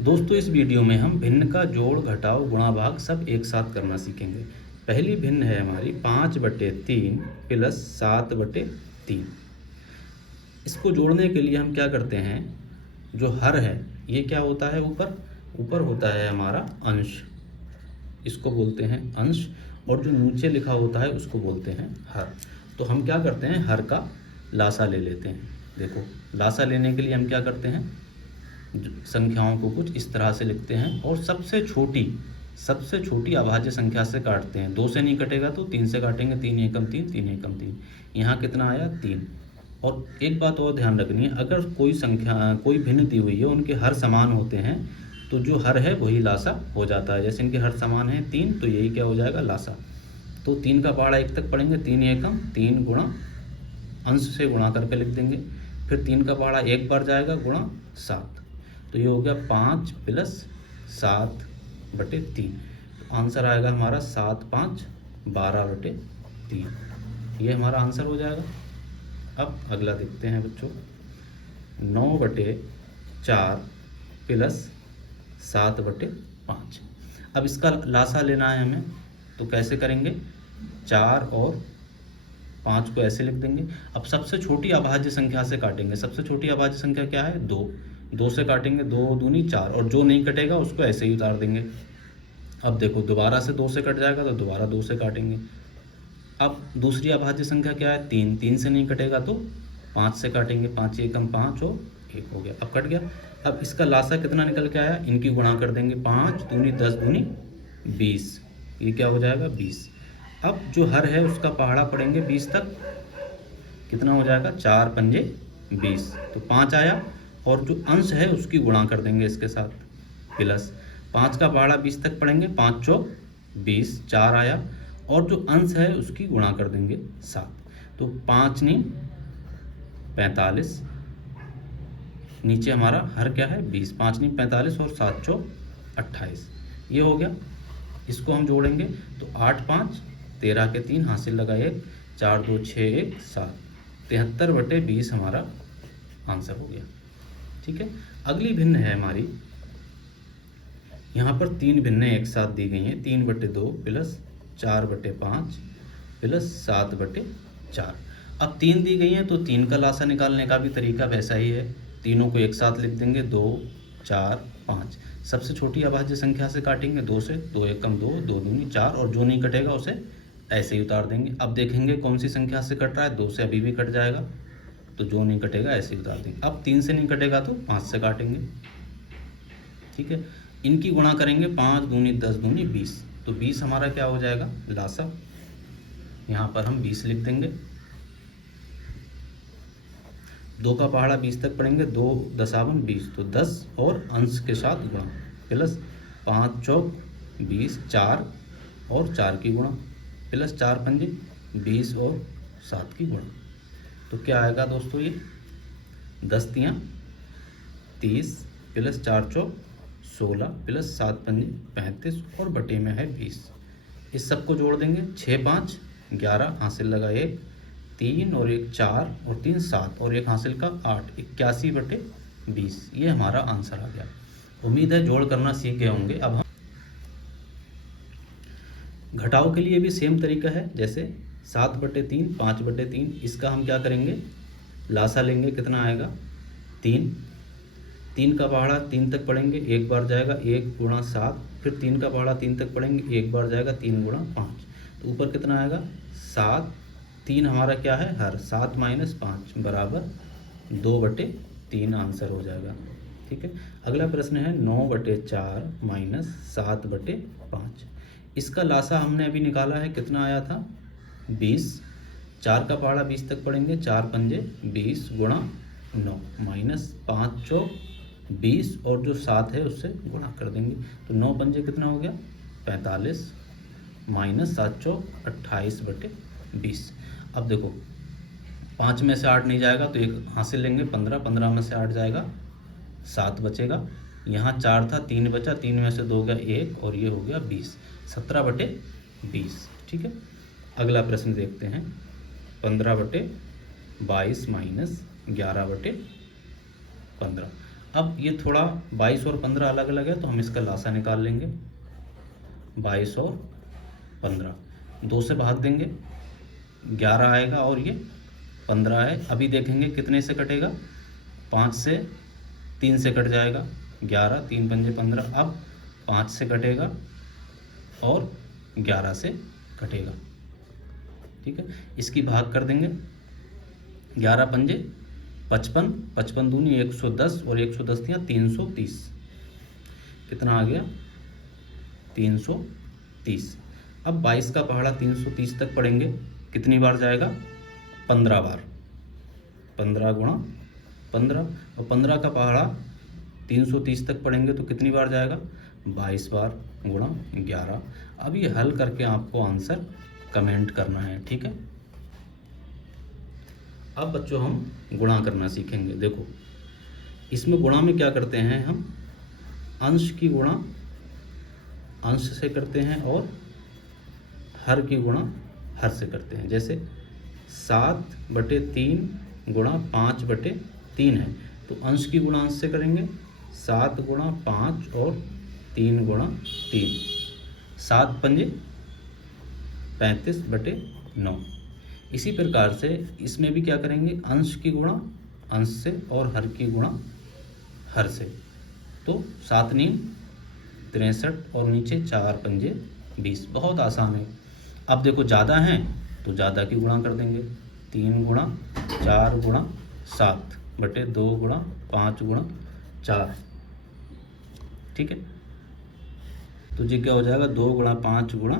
दोस्तों इस वीडियो में हम भिन्न का जोड़ घटाव गुणा भाग सब एक साथ करना सीखेंगे। पहली भिन्न है हमारी 5/3 प्लस 7/3। इसको जोड़ने के लिए हम क्या करते हैं, जो हर है ये क्या होता है, ऊपर ऊपर होता है हमारा अंश, इसको बोलते हैं अंश, और जो नीचे लिखा होता है उसको बोलते हैं हर। तो हम क्या करते हैं, हर का लासा ले लेते हैं। देखो लासा लेने के लिए हम क्या करते हैं, संख्याओं को कुछ इस तरह से लिखते हैं और सबसे छोटी अभाज्य संख्या से काटते हैं। 2 से नहीं कटेगा तो 3 से काटेंगे, 3 एकम 3, 3 एकम 3। यहाँ कितना आया 3। और एक बात और ध्यान रखनी है, अगर कोई भिन्न दी हुई है, उनके हर समान होते हैं तो जो हर है वही लासा हो जाता है। जैसे इनके हर समान है 3, तो यही क्या हो जाएगा, लासा। तो 3 का पहाड़ा 1 तक पढ़ेंगे, 3 एकम 3 गुणा अंश से गुणा करके लिख देंगे। फिर 3 का पहाड़ा 1 बार जाएगा गुणा 7, तो ये हो गया 5 प्लस 7/3। तो आंसर आएगा हमारा 7 5 12/3। ये हमारा आंसर हो जाएगा। अब अगला देखते हैं बच्चों, 9/4 प्लस 7/5। अब इसका लासा लेना है हमें, तो कैसे करेंगे, 4 और 5 को ऐसे लिख देंगे। अब सबसे छोटी अभाज्य संख्या से काटेंगे। सबसे छोटी अभाज्य संख्या क्या है, 2। 2 से काटेंगे, 2 दूनी 4, और जो नहीं कटेगा उसको ऐसे ही उतार देंगे। अब देखो दोबारा से 2 से कट जाएगा तो दोबारा 2 से काटेंगे। अब दूसरी अभाज्य संख्या क्या है, 3। 3 से नहीं कटेगा तो 5 से काटेंगे, 5 एकम 5 और 1 हो गया, अब कट गया। अब इसका लासा कितना निकल के आया, इनकी गुणा कर देंगे, 5 दूनी 10 दूनी 20, ये क्या हो जाएगा 20। अब जो हर है उसका पहाड़ा पढ़ेंगे 20 तक, कितना हो जाएगा, 4 पंजे 20, तो 5 आया। और जो अंश है उसकी गुणा कर देंगे इसके साथ, प्लस 5 का पहाड़ा 20 तक पढ़ेंगे, 5 चौक 20, 4 आया। और जो अंश है उसकी गुणा कर देंगे 7, तो 5 नहीं 45, नीचे हमारा हर क्या है 20, 5 नहीं 45 और 7 चौक 28, ये हो गया। इसको हम जोड़ेंगे तो 8 5 13 के 3 हासिल लगा 1, 4 2 6 1 7, 73/20 हमारा आंसर हो गया। ठीक है। अगली भिन्न है हमारी, यहाँ पर 3 भिन्नें एक साथ दी गई हैं, 3/2 प्लस 4/5 प्लस 7/4। अब 3 दी गई हैं तो 3 का लासा निकालने का भी तरीका वैसा ही है, तीनों को एक साथ लिख देंगे, 2 4 5। सबसे छोटी अभाज्य संख्या से काटेंगे, 2 से, 2 एकम 2, 2 दूनी 4, और जो नहीं कटेगा उसे ऐसे ही उतार देंगे। अब देखेंगे कौन सी संख्या से कट रहा है, 2 से अभी भी कट जाएगा, तो जो नहीं कटेगा ऐसे ही उतार देंगे। अब 3 से नहीं कटेगा तो 5 से काटेंगे। ठीक है, इनकी गुणा करेंगे, 5 दूनी 10 दूनी 20, तो 20 हमारा क्या हो जाएगा, लासा। यहाँ पर हम 20 लिख देंगे। 2 का पहाड़ा 20 तक पढ़ेंगे, 2 दसावन 20, तो 10 और अंश के साथ गुणा, प्लस 5 चौक 20, 4 और 4 की गुणा, प्लस 4 पंजे 20 और 7 की गुणा, तो क्या आएगा दोस्तों, ये 10 तियाँ 30 प्लस 4 चौक 16 प्लस 7 पंजे 35 और बटे में है 20। इस सब को जोड़ देंगे, 6 5 11 हासिल लगा 1, 3 और 1 4 और 3 7 और 1 हासिल का 8, 81/20, ये हमारा आंसर आ गया। उम्मीद है जोड़ करना सीख गए होंगे। अब हम घटाव के लिए भी सेम तरीका है, जैसे 7/3 5/3। इसका हम क्या करेंगे, लासा लेंगे, कितना आएगा 3। 3 का पहाड़ा 3 तक पढ़ेंगे, 1 बार जाएगा 1 गुणा 7, फिर 3 का पहाड़ा 3 तक पढ़ेंगे, 1 बार जाएगा 3 गुणा 5, तो ऊपर कितना आएगा 7। 3 हमारा क्या है, हर, 7 माइनस 5 बराबर 2/3 आंसर हो जाएगा। ठीक है। अगला प्रश्न है 9/4 माइनस 7/5। इसका लासा हमने अभी निकाला है, कितना आया था 20। 4 का पहाड़ा 20 तक पढ़ेंगे, 4 पंजे 20 गुणा 9, माइनस 5 चौक 20 और जो 7 है उससे गुणा कर देंगे, तो 9 पंजे कितना हो गया 45, माइनस 7 चौक 28/20। अब देखो 5 में से 8 नहीं जाएगा तो 1 हासिल लेंगे, 15 15 में से 8 जाएगा 7 बचेगा। यहाँ 4 था, 3 बचा, 3 में से 2 गया 1 और ये हो गया 20, 17/20। ठीक है। अगला प्रश्न देखते हैं, 15/22 माइनस 11/15। अब ये थोड़ा 22 और 15 अलग अलग है, तो हम इसका लासा निकाल लेंगे। 22 और 15 2 से भाग देंगे, 11 आएगा, और ये 15 है। अभी देखेंगे कितने से कटेगा, 5 से 3 से कट जाएगा, 11, 3 पंजे 15। अब 5 से कटेगा और 11 से कटेगा, ठीक है। इसकी भाग कर देंगे, 11 पंजे 55, 55 दूनी 110, और 110 दिया 330। कितना आ गया, 330। अब 22 का पहाड़ा 330 तक पढ़ेंगे, कितनी बार जाएगा, 15 बार। 15 गुणा 15, और 15 का पहाड़ा 330 तक पढ़ेंगे तो कितनी बार जाएगा, 22 बार गुणा 11। अब ये हल करके आपको आंसर कमेंट करना है, ठीक है। अब बच्चों हम गुणा करना सीखेंगे। देखो इसमें गुणा में क्या करते हैं हम, अंश की गुणा अंश से करते हैं और हर की गुणा हर से करते हैं। जैसे 7/3 गुणा 5/3 है, तो अंश की गुणा अंश से करेंगे, 7 गुणा 5 और 3 गुणा 3, 7 पंजे 35/9। इसी प्रकार से इसमें भी क्या करेंगे, अंश की गुणा अंश से और हर की गुणा हर से। तो 7 नीम 63 और नीचे 4 पंजे 20। बहुत आसान है। अब देखो ज़्यादा हैं तो ज़्यादा की गुणा कर देंगे, 3 गुणा 4 गुणा 7/2 गुणा 5 गुणा 4, ठीक है। तो ये क्या हो जाएगा, 2 गुणा 5 गुणा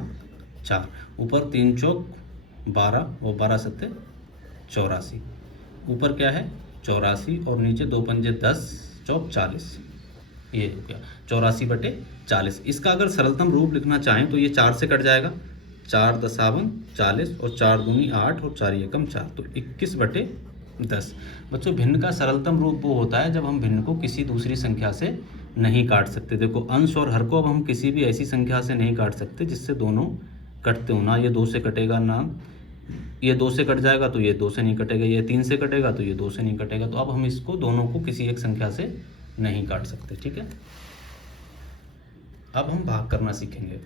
4, ऊपर 3 चौक 12 और 12 सत्ते 84, ऊपर क्या है 84 और नीचे 2 पंजे 10 चौक 40, ये हो गया 84/40। इसका अगर सरलतम रूप लिखना चाहें तो ये 4 से कट जाएगा, 4 दसावन 40 और 4 दूनी 8 और 4 एकम 4, तो 21/10। बच्चों भिन्न का सरलतम रूप वो होता है जब हम भिन्न को किसी दूसरी संख्या से नहीं काट सकते। देखो अंश और हर को अब हम किसी भी ऐसी संख्या से नहीं काट सकते जिससे दोनों कटते हो, ना ये 2 से कटेगा, ना ये 2 से कट जाएगा तो ये 2 से नहीं कटेगा, ये 3 से कटेगा तो ये 2 से नहीं कटेगा। तो अब हम इसको दोनों को किसी एक संख्या से नहीं काट सकते, ठीक है। अब हम भाग करना सीखेंगे।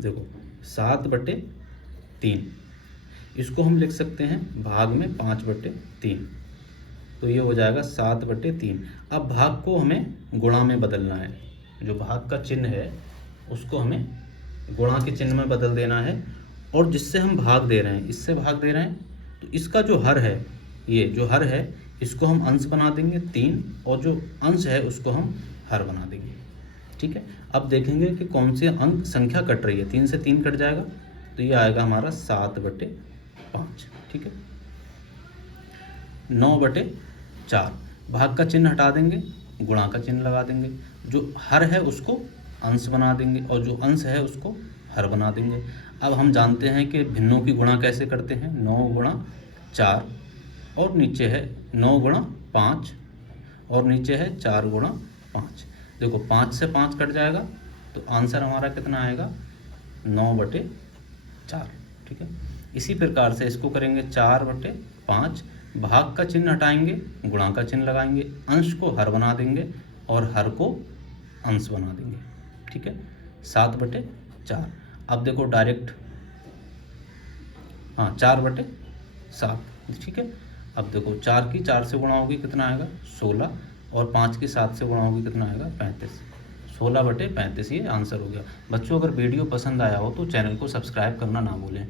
देखो 7/3, इसको हम लिख सकते हैं भाग में 5/3, तो ये हो जाएगा 7/3। अब भाग को हमें गुणा में बदलना है, जो भाग का चिन्ह है उसको हमें गुणा के चिन्ह में बदल देना है, और जिससे हम भाग दे रहे हैं इससे भाग दे रहे हैं, तो इसका जो हर है, ये जो हर है इसको हम अंश बना देंगे 3, और जो अंश है उसको हम हर बना देंगे, ठीक है। अब देखेंगे कि कौन सी अंक संख्या कट रही है, 3 से 3 कट जाएगा तो ये आएगा हमारा 7/5, ठीक है। 9/4, भाग का चिन्ह हटा देंगे, गुणा का चिन्ह लगा देंगे, जो हर है उसको अंश बना देंगे और जो अंश है उसको हर बना देंगे। अब हम जानते हैं कि भिन्नों की गुणा कैसे करते हैं, 9 गुणा 4 और नीचे है 9 गुणा 5 और नीचे है 4 गुणा 5। देखो 5 से 5 कट जाएगा तो आंसर हमारा कितना आएगा, 9/4, ठीक है। इसी प्रकार से इसको करेंगे 4/5, भाग का चिन्ह हटाएंगे, गुणा का चिन्ह लगाएंगे, अंश को हर बना देंगे और हर को अंश बना देंगे, ठीक है। 7/4। अब देखो डायरेक्ट, हाँ 4/7, ठीक है। अब देखो 4 की 4 से गुणा होगी कितना आएगा 16, और 5 की 7 से गुणा होगी कितना आएगा 35, 16/35 ये आंसर हो गया। बच्चों अगर वीडियो पसंद आया हो तो चैनल को सब्सक्राइब करना ना भूलें।